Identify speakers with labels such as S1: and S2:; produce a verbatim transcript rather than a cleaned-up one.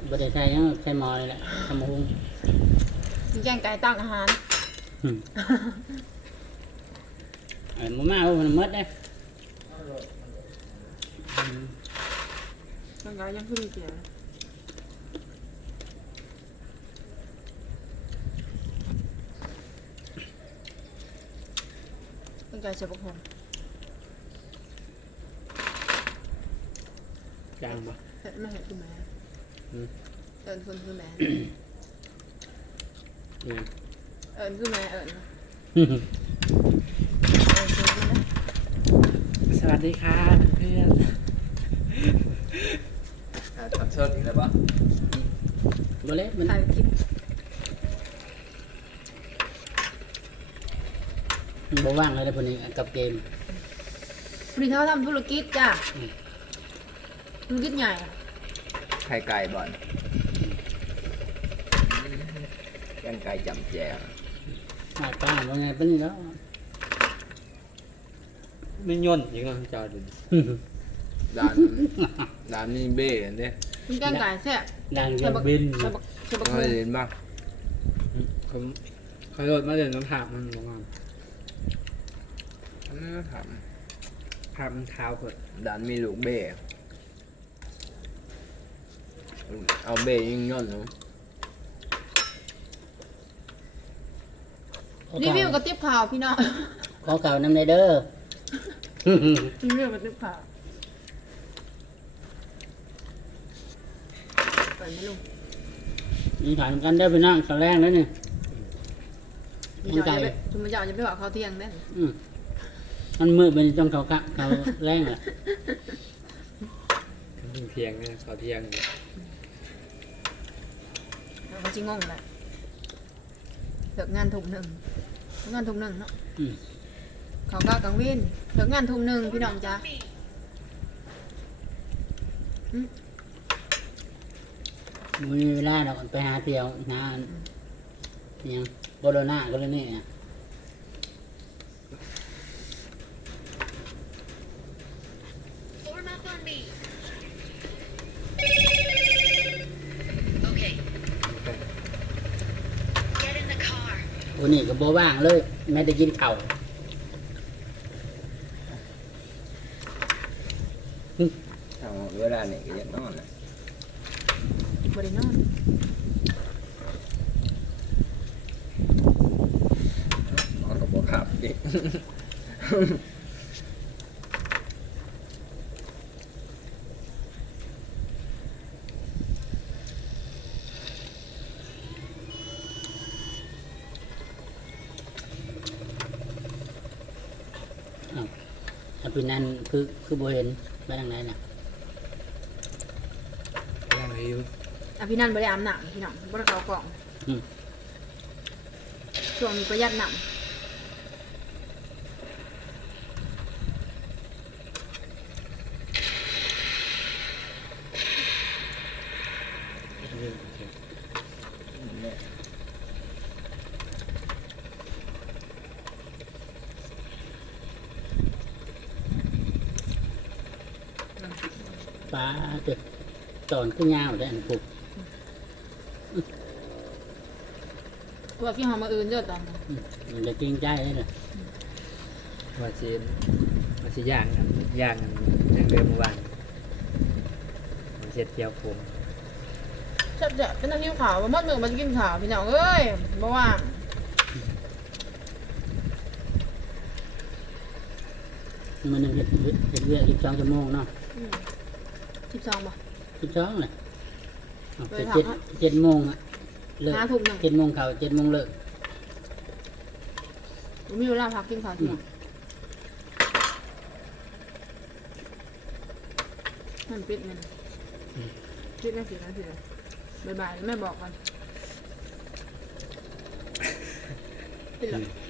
S1: บริษัทยังใช้หมอเลยแหละทำหุง
S2: มีแกงไก่ตั้งอาหาร
S1: เออมาม่ามันมดได้
S2: แกงไก่ยังขึ้นเกียร์แกงไก่เสียบกหง
S1: จางปะ
S2: เห็ดไม่เห็ดคือแม่เอิญคนคือแม่
S1: อืม
S2: เอิญคือแม่เอิญ
S1: สวัสดีค่ะเพื่อน
S3: ทำเชิดอีกแล้วปะ
S1: บเล็มัน
S2: ถ่ายคลิป
S1: มันบ่ว่างเลยนะพวกนี้กับเกม
S2: วันนี้เขาทำธุรกิจจ้ะธุรกิจใหญ่
S3: ไข่ไก่บ่อนแกงไก่จำแจว
S1: หน้าตาว่าไงเป็นแล้ว
S4: ไม่ย่นยังไงจอดู
S3: ด่านด่านมีเบ้อันนี้
S2: มีแกงไก่แซ่บ
S1: ดังจะบิน
S2: ใส่บักใส่บัก
S3: เคยเห็นบ้าง
S4: เขาเขาโดดมาเดินน้ำผักมันบอกว่า
S3: อันนี้ก็ถาม
S4: ผักมันขาวเกิด
S3: ด่านมีลูกเบ้เอาเบ้ยิงย่นเนาะ
S2: รีวิวกระติบข่าวพี่น้อง
S1: ขอเก่าน้ำในเด้อ
S2: รีวิวกระติบข่าวเปิดไหมลุง
S1: มีถ่ายกันได้ไปนั่งตอนแรกแล้วนี่
S2: พี่น้องจะไปชุมพรจะไปบอกเขาเที่ยงแน่น
S1: อืมมันมืดเป็นจ้องเขาคะเขาแรงแหละ
S4: เพียงเนี่ยเขาเที่ยงอยู่
S2: เขาจิงงแหละเลิกงานทุ่มหนึ่งเลิกงานทุ่มหนึ่งเนาะ
S1: อืม
S2: เขาก็กังเวินเลิกงานทุ่มหนึ่งพี่น้องจ้า
S1: มีเวลาเราไปหาเที่ยวงานยังโบโลนาก็เลยนี่นะ
S5: Form up on me. Okay. Get in the car.
S1: วันนี้ก็โบว่างเลยแม่ได้กินเข่าว
S3: ทางเวลาเนี่ยก็ยังนอนนะ
S2: บริโนอน
S3: นอนกับบ่ขับอีก
S1: ถ้าเป็นนั้นคือคือโบเห็นไปทางไหนน่ะ
S4: ย่างอายุ
S2: อ่ะพี่นันบริอามหนังพี่น้องบริเขากล่อง
S1: อืม
S2: ช่วงนี้ประหยัดหนัง
S1: ปลาเด็ดตอนขึ้นยาวได้อันผูก
S2: พวกที่หอมาอื่นเยอะตอนนี้
S1: อืมมันจะจริงใจเลยนะ
S4: ว่าจีนว่าจีย่างกันย่างกันอย่างเดิมเมื่อวานมันเช็ดเจียวผม
S2: ชอบจะเป็นน้ำหิ้วขาวมาหมดมือมาจะกินขาวพี่น้องเอ้ยบ่ว่าง
S1: มันนึงเห็ดเห็ดเห็ดเวียอีกสองชั่วโมงเนาะ
S2: สิบสองบ่
S1: สิบสองเลยเอา
S2: ไป
S1: ไป
S2: ถาม
S1: เจ็ด
S2: ว่า
S1: เจ็ดโมงอะเลิก
S2: ห้าทุ่มหนึ่ง
S1: เจ็ดโมงเขาเจ็ดโมงเลิก
S2: ผมมีเวลาพักกินข้าวเที่ยงมันปิดมันปิดไม่สิบนาทีเลยบ่ายๆแม่บอกกันปิดแล้ว